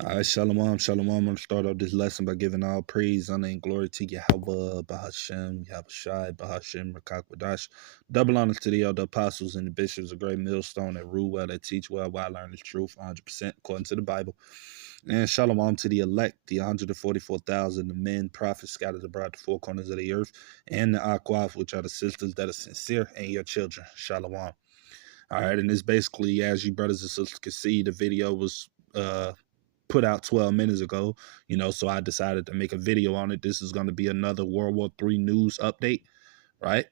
All right, shalom, shalom. I'm going to start off this lesson by giving all praise, honor, and glory to Yahweh, Bahashem, Yahushai, Bahashem, Rakakwadash. Double honors to the elder apostles and the bishops, a great millstone that rule well, that teach well, while I learn the truth 100% according to the Bible. And shalom to the elect, the 144,000, the men, prophets scattered abroad the four corners of the earth, and the Akwaf, which are the sisters that are sincere, and your children. Shalom. All right, and this basically, as you brothers and sisters can see, the video was put out 12 minutes ago, so I decided to make a video on it. This is going to be another World War III news update, right?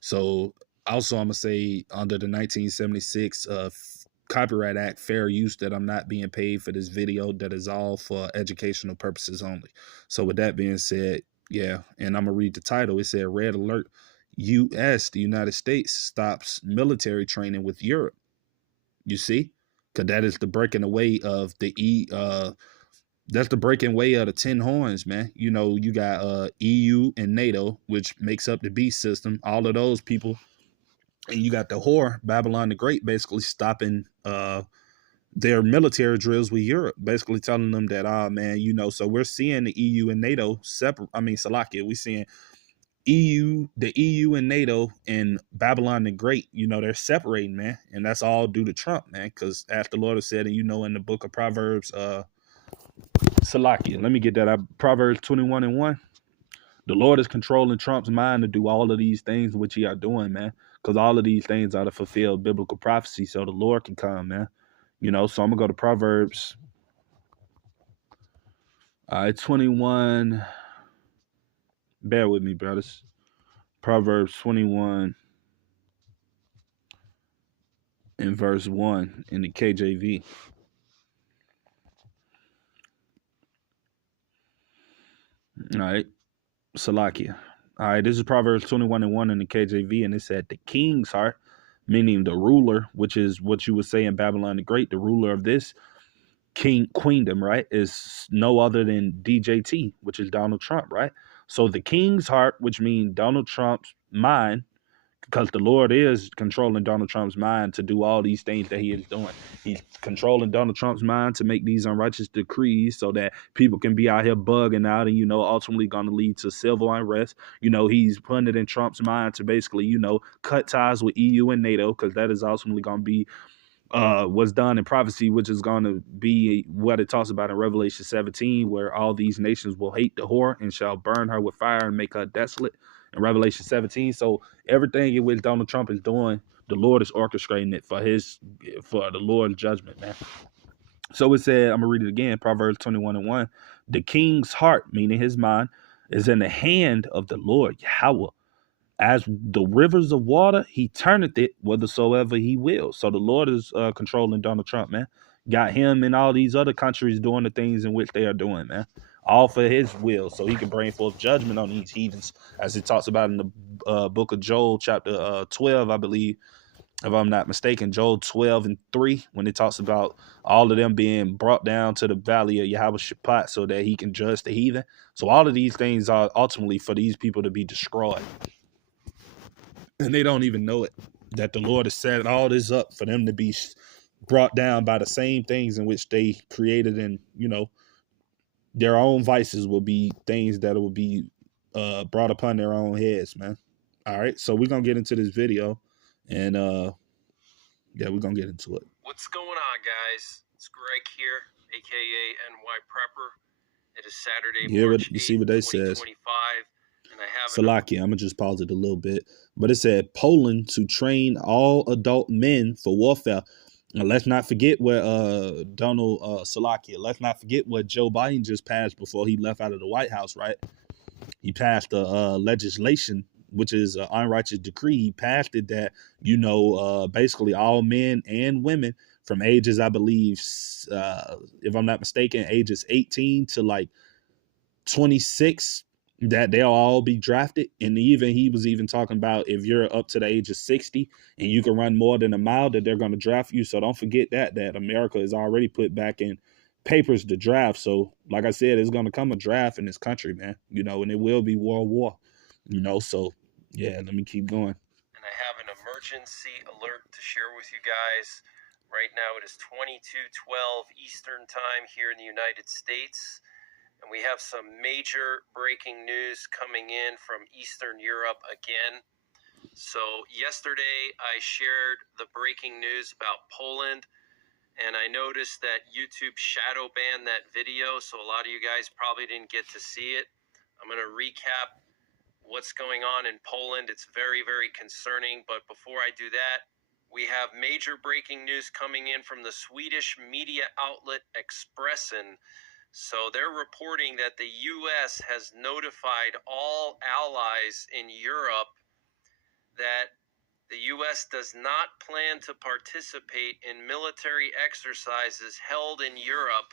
So also I'm going to say under the 1976 Copyright Act, fair use, that I'm not being paid for this video. That is all for educational purposes only. So with that being said, yeah, and I'm going to read the title. It said, Red Alert, U.S., the United States, stops military training with Europe. You see? Because that is the breaking away of that's the breaking way of the 10 horns, man. You got EU and NATO, which makes up the beast system. All of those people. And you got the whore, Babylon the Great, basically stopping their military drills with Europe, basically telling them that, man, so we're seeing the EU and NATO separate. I mean, Salakia, we're seeing the EU and NATO and Babylon the Great, they're separating, man. And that's all due to Trump, man. Because as the Lord has said, and in the book of Proverbs, Salakia, let me get that up. Proverbs 21:1. The Lord is controlling Trump's mind to do all of these things which he are doing, man. Because all of these things are to fulfill biblical prophecy, so the Lord can come, man. So I'm gonna go to Proverbs. All right, 21. Bear with me, brothers. Proverbs 21 in verse 1 in the KJV. All right, Salakia. All right, this is Proverbs 21:1 in the KJV, and it said, the king's heart, meaning the ruler, which is what you would say in Babylon the Great, the ruler of this queendom, right, is no other than DJT, which is Donald Trump, right? So the king's heart, which means Donald Trump's mind, because the Lord is controlling Donald Trump's mind to do all these things that he is doing. He's controlling Donald Trump's mind to make these unrighteous decrees so that people can be out here bugging out and, ultimately going to lead to civil unrest. He's putting it in Trump's mind to basically, cut ties with EU and NATO, because that is ultimately going to be was done in prophecy, which is going to be what it talks about in Revelation 17, where all these nations will hate the whore and shall burn her with fire and make her desolate, in Revelation 17. So everything in which Donald Trump is doing, the Lord is orchestrating it for the Lord's judgment, man. So it said, I'm gonna read it again, Proverbs 21:1. The king's heart, meaning his mind, is in the hand of the Lord Yahweh. As the rivers of water, he turneth it whithersoever he will. So the Lord is controlling Donald Trump, man. Got him and all these other countries doing the things in which they are doing, man. All for his will, so he can bring forth judgment on these heathens, as it talks about in the book of Joel, chapter 12, I believe, if I'm not mistaken, Joel 12:3, when it talks about all of them being brought down to the valley of Yahweh Shaphat so that he can judge the heathen. So all of these things are ultimately for these people to be destroyed. And they don't even know it, that the Lord has set all this up for them to be brought down by the same things in which they created. And, their own vices will be things that will be brought upon their own heads, man. All right, so we're going to get into this video. And, yeah, we're going to get into it. What's going on, guys? It's Greg here, a.k.a. NY Prepper. It is Saturday, March 8th, you see what they 2025. And I have Salakia, I'm going to just pause it a little bit. But it said, Poland to train all adult men for warfare. Now, let's not forget what Salakia, let's not forget what Joe Biden just passed before he left out of the White House, right? He passed a legislation, which is an unrighteous decree. He passed it that, basically all men and women from ages, I believe, if I'm not mistaken, ages 18 to like 26, that they'll all be drafted. And he was even talking about if you're up to the age of 60 and you can run more than a mile, that they're going to draft you. So don't forget that America is already put back in papers to draft. So like I said, it's going to come a draft in this country, man, and it will be World War, so yeah, let me keep going. And I have an emergency alert to share with you guys. Right now it is 22:12 Eastern Time here in the United States. And we have some major breaking news coming in from Eastern Europe again. So yesterday I shared the breaking news about Poland, and I noticed that YouTube shadow banned that video, so a lot of you guys probably didn't get to see it. I'm going to recap what's going on in Poland. It's very, very concerning, but before I do that, we have major breaking news coming in from the Swedish media outlet Expressen. So they're reporting that the U.S. has notified all allies in Europe that the U.S. does not plan to participate in military exercises held in Europe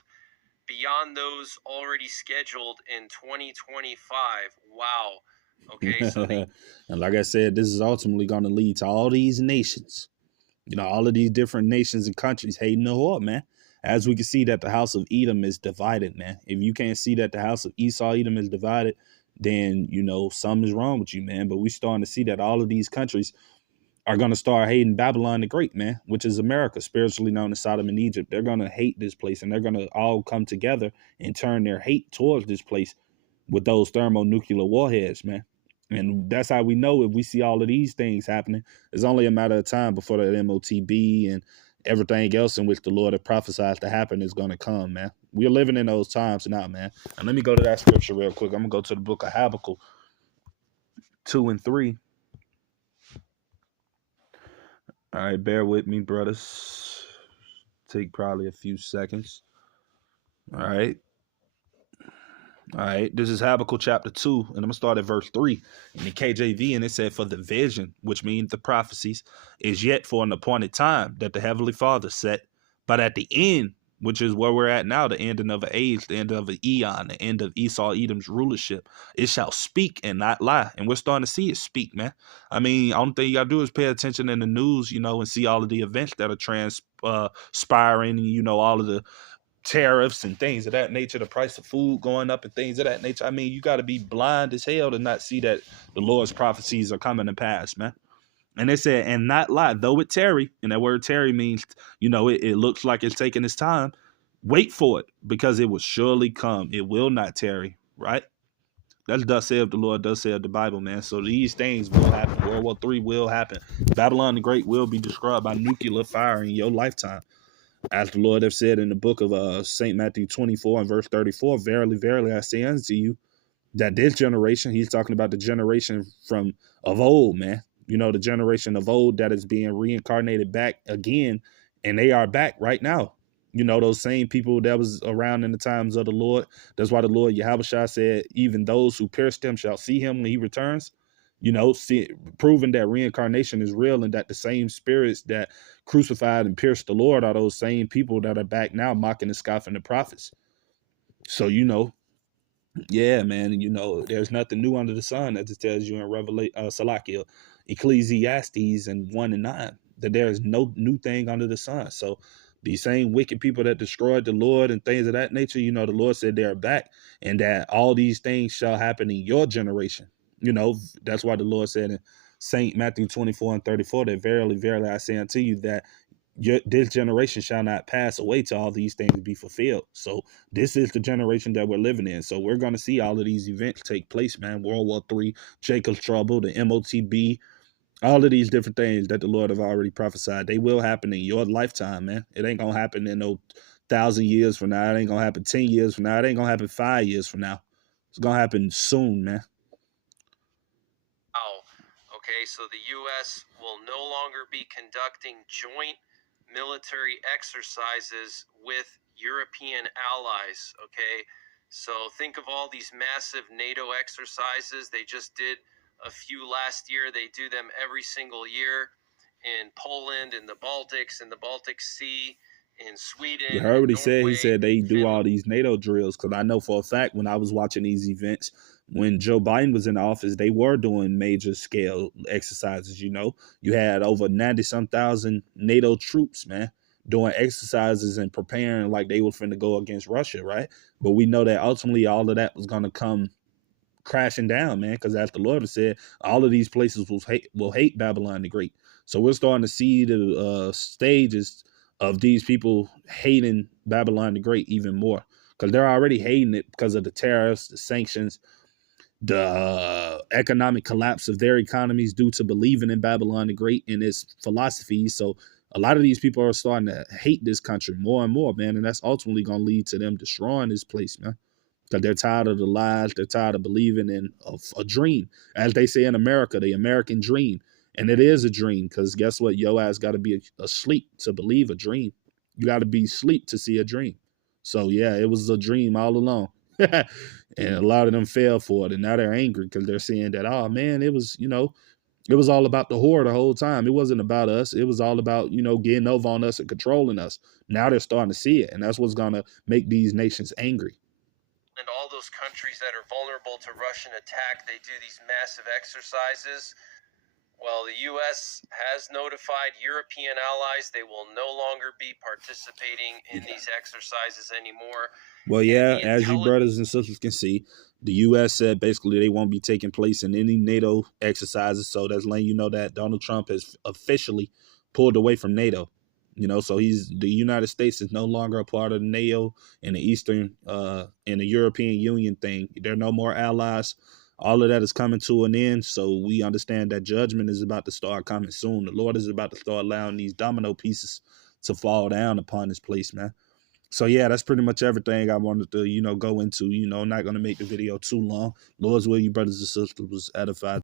beyond those already scheduled in 2025. Wow. Okay, so and like I said, this is ultimately going to lead to all these nations, all of these different nations and countries hating the Lord, man. As we can see that the house of Edom is divided, man. If you can't see that the house of Esau, Edom is divided, then, something's wrong with you, man. But we're starting to see that all of these countries are going to start hating Babylon the Great, man, which is America, spiritually known as Sodom and Egypt. They're going to hate this place, and they're going to all come together and turn their hate towards this place with those thermonuclear warheads, man. And that's how we know if we see all of these things happening, it's only a matter of time before that MOTB and everything else in which the Lord had prophesied to happen is going to come, man. We're living in those times now, man. And let me go to that scripture real quick. I'm going to go to the book of Habakkuk 2 and 3. All right, bear with me, brothers. Take probably a few seconds. All right. All right, this is Habakkuk chapter 2, and I'm going to start at verse 3 in the KJV, and it said, "For the vision, which means the prophecies, is yet for an appointed time that the Heavenly Father set, but at the end, which is where we're at now, the ending of an age, the end of an eon, the end of Esau, Edom's rulership, it shall speak and not lie." And we're starting to see it speak, man. I mean, only thing you got to do is pay attention in the news, and see all of the events that are transpiring, and, all of the tariffs and things of that nature, the price of food going up and things of that nature. I mean, you got to be blind as hell to not see that the Lord's prophecies are coming to pass, man. And they said, and not lie, though it tarry, and that word tarry means, it looks like it's taking its time. Wait for it, because it will surely come. It will not tarry, right? That's thus saith the Lord, thus saith the Bible, man. So these things will happen. World War III will happen. Babylon the Great will be destroyed by nuclear fire in your lifetime. As the Lord have said in the book of St. Matthew 24 and verse 34, "Verily, verily, I say unto you, that this generation," he's talking about the generation of old, man. The generation of old that is being reincarnated back again, and they are back right now. Those same people that was around in the times of the Lord. That's why the Lord Yahushua said, "Even those who pierced him shall see him when he returns." Proving that reincarnation is real, and that the same spirits that crucified and pierced the Lord are those same people that are back now mocking and scoffing the prophets. So, yeah, man, there's nothing new under the sun, as it tells you in Salakia, Ecclesiastes and 1 and 9, that there is no new thing under the sun. So these same wicked people that destroyed the Lord and things of that nature, the Lord said they're back, and that all these things shall happen in your generation. That's why the Lord said in St. Matthew 24 and 34, that verily, verily, I say unto you that this generation shall not pass away till all these things be fulfilled. So this is the generation that we're living in. So we're going to see all of these events take place, man. World War III, Jacob's Trouble, the MOTB, all of these different things that the Lord have already prophesied. They will happen in your lifetime, man. It ain't going to happen in no 1,000 years from now. It ain't going to happen 10 years from now. It ain't going to happen 5 years from now. It's going to happen soon, man. Wow. Okay, so the U.S. will no longer be conducting joint military exercises with European allies. Okay, so think of all these massive NATO exercises. They just did a few last year. They do them every single year in Poland, in the Baltics, in the Baltic Sea, in Sweden. You heard what he said. Norway, He said they do Finland. all these NATO drills, because I know for a fact when I was watching these events, when Joe Biden was in office, they were doing major scale exercises. You had over 90-some thousand NATO troops, man, doing exercises and preparing like they were finna go against Russia, right? But we know that ultimately all of that was going to come crashing down, man, because as the Lord has said, all of these places will hate Babylon the Great. So we're starting to see the stages of these people hating Babylon the Great even more, because they're already hating it because of the tariffs, the sanctions, the economic collapse of their economies due to believing in Babylon the Great and its philosophies. So a lot of these people are starting to hate this country more and more, man, and that's ultimately going to lead to them destroying this place, man, because they're tired of the lies. They're tired of believing in a dream, as they say in America, the American dream. And it is a dream, because guess what? Your ass got to be asleep to believe a dream. You got to be asleep to see a dream. So yeah, it was a dream all along. And a lot of them fell for it, and now they're angry because they're saying that, oh man, it was, it was all about the whore the whole time. It wasn't about us. It was all about, getting over on us and controlling us. Now they're starting to see it, and that's what's gonna make these nations angry. And all those countries that are vulnerable to Russian attack, they do these massive exercises. Well, the U.S. has notified European allies they will no longer be participating in these exercises anymore. Well, yeah, as you brothers and sisters can see, the U.S. said basically they won't be taking place in any NATO exercises. So that's letting you know that Donald Trump has officially pulled away from NATO. So the United States is no longer a part of the NATO and the Eastern and the European Union thing. There are no more allies. All of that is coming to an end. So we understand that judgment is about to start coming soon. The Lord is about to start allowing these domino pieces to fall down upon this place, man. So yeah, that's pretty much everything I wanted to, go into. Not going to make the video too long. Lord's will, you brothers and sisters was edified.